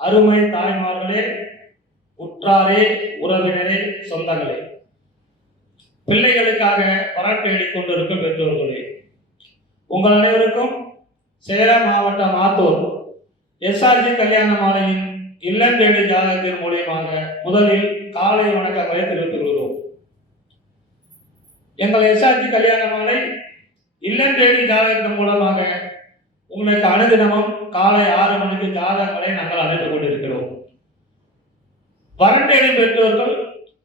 அருமை தாய்மார்களே, உற்றாரே, உறவினரே, சொந்தங்களே, பிள்ளைகளுக்காக பராட்டேடிக் கொண்டிருக்கும் பெற்றோர்களே, உங்கள் அனைவருக்கும் சேலம் மாவட்டம் ஆத்தூர் எஸ்ஆர்ஜி கல்யாண மாலையின் இல்லம் தேடி ஜாதகத்தின் மூலியமாக முதலில் காலை வணக்கங்களை தெரிவித்துக் கொள்கிறோம். எங்கள் எஸ்ஆர்ஜி கல்யாண மாலை இல்லம் தேடி ஜாதகத்தின் மூலமாக உங்களுக்கு அனுதினமும் காலை 6 மணிக்கு ஜாதகங்களை நாங்கள் அழைத்துக் கொண்டிருக்கிறோம். வரண்டேடி பெற்றோர்கள்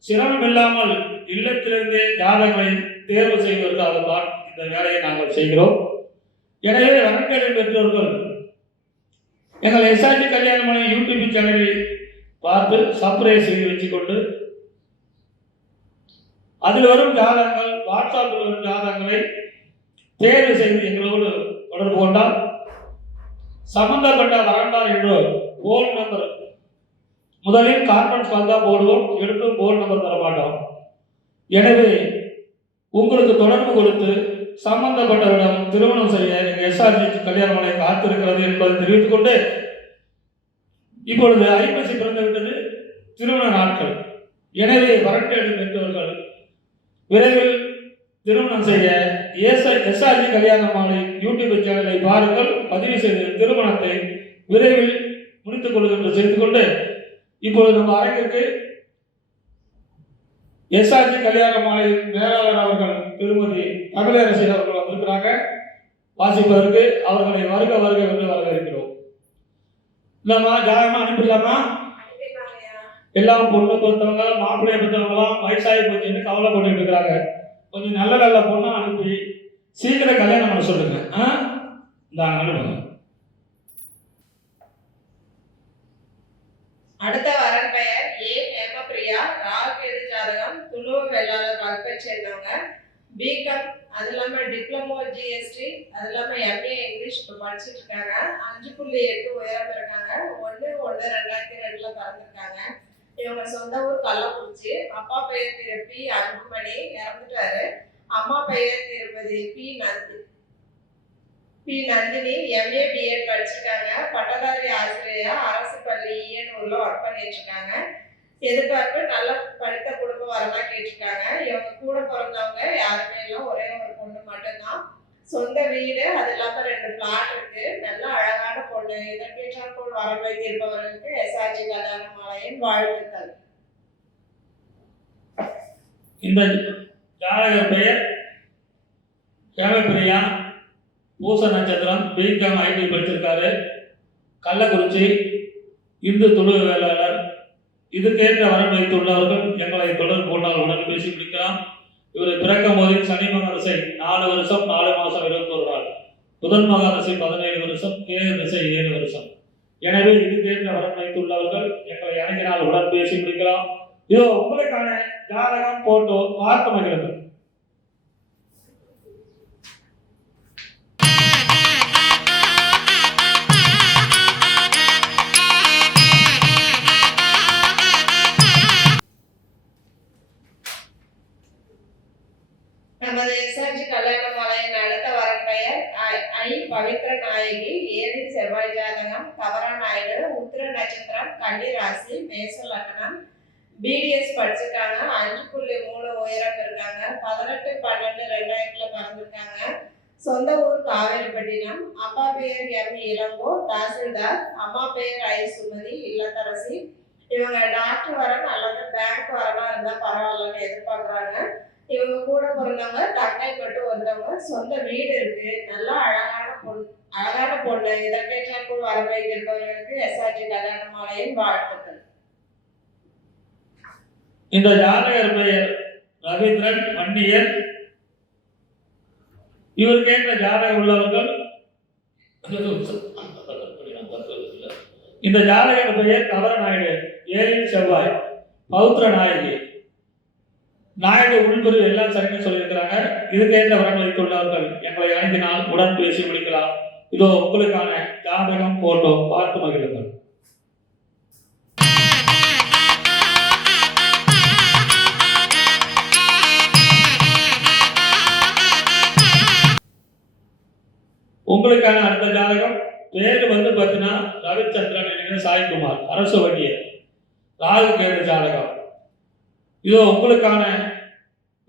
சிரமம் இல்லாமல் இல்லத்திலிருந்தே ஜாதகங்களை தேர்வு செய்வதற்காகத்தான் இந்த வேலையை நாங்கள் செய்கிறோம். எனவே வரண்டேடி பெற்றோர்கள் எங்கள் எஸ்ஆர்ஜி கல்யாண மாலை யூடியூப் சேனலை பார்த்து சப்ஸ்கிரைப் செய்து வச்சுக்கொண்டு அதில் வரும் ஜாதகங்கள், வாட்ஸ்அப்பில் வரும் ஜாதகங்களை தேர்வு செய்து எங்களோடு தொடர்பு கொண்டால் சம்பந்தப்பட்ட வரண்டார் என்ற போன் நம்பர் முதலில் கான்ஃபரன்ஸ் கால் தான் போடுவோம், எடுத்து போன் நம்பர் தர மாட்டோம். எனவே உங்களுக்கு தொடர்பு கொடுத்து சம்பந்தப்பட்டவரிடம் திருமணம் செய்ய எங்கள் எஸ்ஆர்ஜி கல்யாண மாலை காத்திருக்கிறது என்பதை தெரிவித்துக் கொண்டு, இப்பொழுது ஐப்பசி பிறந்துவிட்டது, திருமண நாட்கள். எனவே வரட்டேடி பெற்றோர்கள் விரைவில் திருமணம் செய்ய எஸ்ஆர்ஜி கல்யாண மாலை யூடியூப் சேனலை பாருங்கள், பதிவு செய்து திருமணத்தை விரைவில் முடித்துக் கொள்ளுங்கள் என்று செய்து கொண்டு, இப்பொழுது நம்ம அரங்கிற்கு எஸ்ஆர்ஜி கல்யாண மாலை மேலாளர் அவர்கள் திருமதி தமிழரசி அவர்கள் வந்திருக்கிறாங்க. வாசிப்பதற்கு அவர்களை வருக வருக என்று வரவேற்கிறோம். இல்லம்மா, ஜாதகமா அனுப்பிடலாமா? எல்லாம் பொண்ணு பொறுத்தவங்க, மாப்பிள்ளையை பொறுத்தவங்களாம் வயசாகி போச்சுன்னு கவலைப்பட்டு இருக்கிறாங்க. கொஞ்சம் நல்ல நல்ல பொண்ணா அனுப்பி சீக்கிரம் கல்யாணம் பண்ண சொல்லுங்க. இந்த அனுப்புங்க. அடுத்த வரன் பெயர் ஏ ஹேமபிரியா. ராகு ஜாதகம், துளுவ வெள்ளாளர் வகுப்பை சேர்ந்தவங்க. பிகாம், அது இல்லாமல் டிப்ளமோ ஜிஎஸ்டி, அது இல்லாமல் எம்ஏ இங்கிலீஷ் படிச்சுட்டு இருக்காங்க. 5.8 உயரம் இருக்காங்க. 1/1/2002 பிறந்திருக்காங்க. இவங்க சொந்த ஊர் கள்ளக்குறிச்சி. அப்பா பெயர் திரு பி அன்புமணி, இறந்துட்டாரு. அம்மா பெயர் திருமதி பி நந்தினி, எம்ஏ பிஎட் படிச்சிருக்காங்க. பட்டதாரி ஆசிரியர், அரசு பள்ளி ஈயனூர்ல ஒர்க் பண்ணிட்டு இருக்காங்க. எதிர்பார்ப்பு நல்ல படித்த குடும்பம் வரலாம் கேட்டிருக்காங்க. இவங்க கூட பிறந்தவங்க யாருமே எல்லாம் ஒரே ஒரு பொண்ணு மட்டும்தான். சொந்த வீடு, அது இல்லாம 2 பிளாட் இருக்கு. நல்ல அழகான பொண்ணு. இதற்கேற்றால் போல் வரன் வைத்திருப்பவர்களுக்கு எஸ்ஆர்ஜி கல்யாண மாலையின் வாழ்த்துக்கள். இந்த ஜாதகர் பெயர் ஹேமபிரியா, பூச நட்சத்திரம், பிகாம் ஐடி படிச்சிருக்காரு, கள்ளக்குறிச்சி, இந்து துளு வேளாளர். இதுக்கேற்ற வரன் வைத்துள்ளவர்கள் எங்களை தொடர்பு கொண்டால் உடனே பேசி முடிக்கலாம். இவர் பிறக்கும் போது சனி மகரிசை 4 வருஷம் 4 மாதம் 21 நாள், புதன் மகரிசை 17 வருஷம், கேது திசை 7 வருஷம். எனவே இதுக்கேற்ற வரன் வைத்துள்ளவர்கள் எங்களை அணுகினால் உடன் பேசி முடிக்கலாம். இதோ உங்களுக்கான ஜாதகம் போட்டோ பார்த்து மகிழ்ந்து. நமது எஸ்ஆர்ஜி கல்யாண மாலையின் அடுத்த வரன் பெயர் ஐ பவித்ர நாயகி. 7 செவ்வாய் ஜாதகம், கவராநாயுடு, உத்திர நட்சத்திரம், கன்னி ராசி, மேச லக்னம். பிடிஎஸ் படிச்சிருக்காங்க. 5.3 உயரம் இருக்காங்க. 18/12/2000 பிறந்திருக்காங்க. சொந்த ஊர் காவேரிப்பட்டினம். அப்பா பெயர் எம் இளங்கோ, தாசில்தார். அம்மா பெயர் ஐ சுமதி, இல்லத்தரசி. இவங்க டாக்டர் வரன் அல்லது பேங்க் வரனா இருந்தா பரவாயில்லன்னு எதிர்பார்க்குறாங்க. இவங்க கூட பிறந்தவங்க தங்கை மட்டும் வந்தவங்க. சொந்த வீடு இருக்கு. நல்லா அழகான பொண்ணு. இதற்கேற்றால் போல் வர வைத்திருப்பவர்களுக்கு எஸ்ஆர்ஜி கல்யாண மாலையின் வாழ்த்துக்கள். இந்த ஜாதகர் பெயர் ரவீந்திரன் வன்னியர். இவருக்கேற்ற ஜாதகம் உள்ளவர்கள் இந்த ஜாதகர் பெயர் கவரநாயுடு, 7 செவ்வாய், பௌத்திர நாயகி. நாயுடு உள்பிரிவு எல்லாம் சரின்னு சொல்லியிருக்கிறாங்க. இதுக்கேற்ற வரன் வைத்துள்ளவர்கள் எங்களை அணுகினால் உடன் பேசி முடிக்கலாம். இதோ உங்களுக்கான ஜாதகம் போட்டோ பார்த்து மகிழுங்கள். உங்களுக்கான அடுத்த ஜாதகம் பேர் வந்து பார்த்தீங்கன்னா ரவிச்சந்திரன் என்கிற சாய்குமார், அரசு வங்கியர், ராகு கேது ஜாதகம். இதோ உங்களுக்கான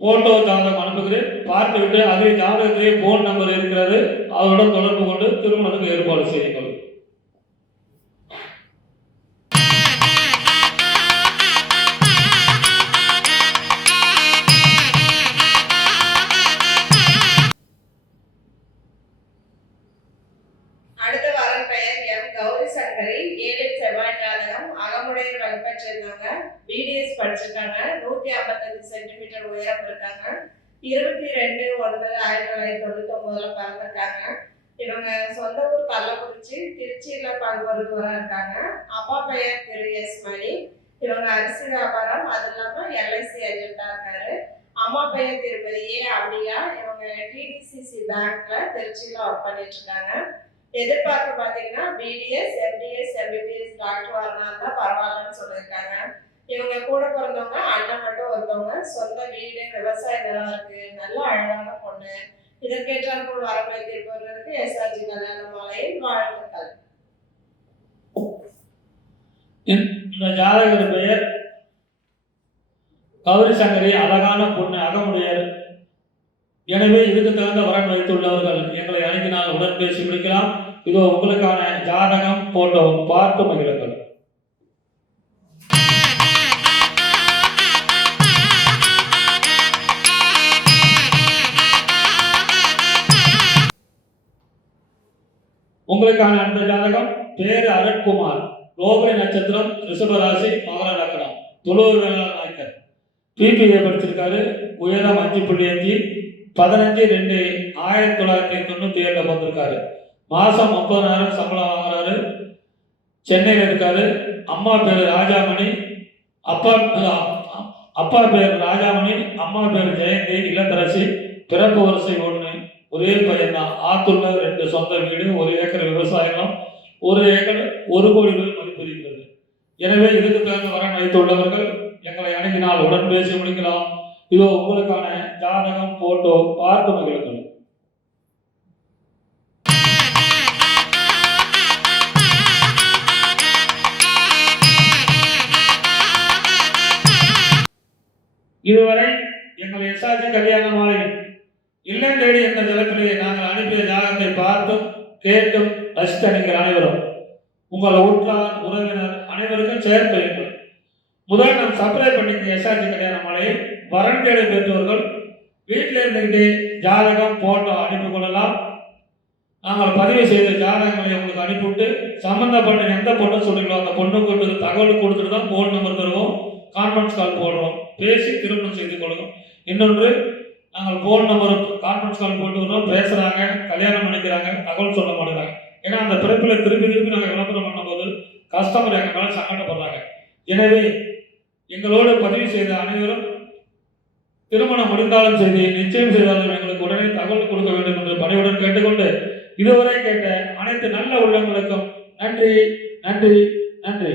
போட்டோ ஜாதகம் அனுப்புகிறேன், பார்த்துவிட்டு அதே ஜாதகத்திலே போன் நம்பர் இருக்கிறது, அவருடன் தொடர்பு கொண்டு திருமணத்துக்கு ஏற்பாடு செய்யுங்கள். அடுத்த வரன் பெயர் எம் கௌரி சங்கரி, 7 செவ்வாய் ஜாதகம், அகமுடையர் வகுப்பை சேர்ந்தவங்க, பிடிஎஸ் படிச்சிருக்காங்க, 155 சென்டிமீட்டர் உயரம் இருக்காங்க, 22/9/1999 பிறந்திருக்காங்க. இவங்க சொந்த ஊர் கள்ளக்குறிச்சி, திருச்சியில மருத்துவராக இருக்காங்க. அப்பா பெயர் திரு எஸ் மணி, இவங்க அரிசி வியாபாரம், அது இல்லாம எல்ஐசி ஏஜென்டா இருக்காரு. அம்மா பெயர் திருமதி ஏ அம்பியா, இவங்க டிடிசிசி பேங்க்ல திருச்சியில ஒர்க் பண்ணிட்டு இருக்காங்க. எதிர்பார்ப்பு பார்த்தீங்கன்னா பிடிஎஸ், எம்டிஎஸ், எம்பிபிஎஸ் டாக்டர் வரலாம் தான் பரவாயில்லன்னு சொல்லியிருக்காங்க. இவங்க கூட பிறந்தவங்க அண்ணன் மட்டும் ஒருத்தவங்க, சொந்த வீடு, விவசாய நிலம் இருக்கு, நல்ல அழகான பொண்ணு. இதற்கேற்றாற்போல் வரமை தீர்ப்பவர்களுக்கு எஸ்ஆர்ஜி கல்யாண மாலையின் வாழ்த்துக்கள். இந்த ஜாதகர் பெயர் கௌரி சங்கரி, அழகான பொண்ணு, அகமுடையர். எனவே இதுக்கு தகுந்த வரன் வைத்துள்ளவர்கள் எங்களை அணுகினால் உடன் பேசி முடிக்கலாம். இதோ உங்களுக்கான ஜாதகம் போட்டோ பார்த்து மகிழுங்கள். உங்களுக்கான அந்த ஜாதகம் பேரு அருட்குமார், ரோகிணி நட்சத்திரம், ரிஷபராசி, மகர லக்னம், துளூர் வேளாண் நாயக்கர், பிபிஏ படிச்சிருக்காரு, உயரம் 5.5, 15/2/1997 வந்திருக்காரு. மாசம் 30,000 சம்பளம் வாங்குறாரு. சென்னையில் இருக்காரு. அம்மா பேர் ராஜாமணி, அப்பா பேர் ராஜாமணி, அம்மா பேர் ஜெயந்தி, இல்லத்தரசி, பிறப்பு வரிசை 1, ஒரே பையன் தான். ஆத்தூர்ல 2 சொந்த வீடு, 1 ஏக்கர் விவசாயம், 1 ஏக்கர் 1 கோடி ரூபாய் மதிப்பிருக்கிறது. எனவே இதுக்கு தகுந்த வரன் வைத்துள்ளவர்கள் எங்களை அணுகினால் உடன் பேசி முடிக்கலாம். இதோ உங்களுக்கான ஜாதகம் போட்டோ பார்த்து மகிழுங்கள். இதுவரை எங்கள் எஸ்ஆர்ஜி கல்யாண மாலையில் இல்லம் தேடி என்ற தலைப்பிலேயே நாங்கள் அனுப்பிய ஜாதகத்தை பார்த்தும் கேட்டும் ரசித்த நீங்கள் அனைவரும் உங்கள் உற்றார் உறவினர் அனைவருக்கும் ஷேர் செய்யுங்கள். முதல் நாம் சப்ஸ்கிரைப் பண்ணிக்க எஸ்ஆர்ஜி கல்யாண மாலையை வரன் தேடி பெற்றவர்கள் வீட்டில் இருந்துகிட்டே ஜாதகம் போட்டோ அனுப்பி கொள்ளலாம். நாங்கள் பதிவு செய்த ஜாதகங்களை உங்களுக்கு அனுப்பிவிட்டு சம்பந்தப்பட்ட எந்த பொண்ணு சொல்றீங்களோ அந்த பொண்ணுக்கு தகவல் கொடுத்துட்டு தான் போன் நம்பர் தருவோம், கான்ஃபரன்ஸ் கால் போடுறோம், பேசி திருமணம் செய்து கொள்ளும். இன்னொன்று, நாங்கள் போன் நம்பர் கான்ஃபரன்ஸ் கால் போட்டு வரோம், பேசுகிறாங்க, கல்யாணம் பண்ணிக்கிறாங்க, தகவல் சொல்ல மாட்டேங்கிறாங்க. ஏன்னா அந்த பிறப்பில் திருப்பி நாங்கள் விளம்பரம் பண்ணும்போது கஸ்டமர் எங்கள் மேலே சங்கடப்படுறாங்க. எனவே எங்களோடு பதிவு செய்த அனைவரும் திருமணம் முடிந்தாலும் சரி, நிச்சயம் செய்தாலும் எங்களுக்கு உடனே தகவல் கொடுக்க வேண்டும் என்று பணியுடன் கேட்டுக்கொண்டு இதுவரை கேட்ட அனைத்து நல்ல உள்ளங்களுக்கும் நன்றி, நன்றி, நன்றி.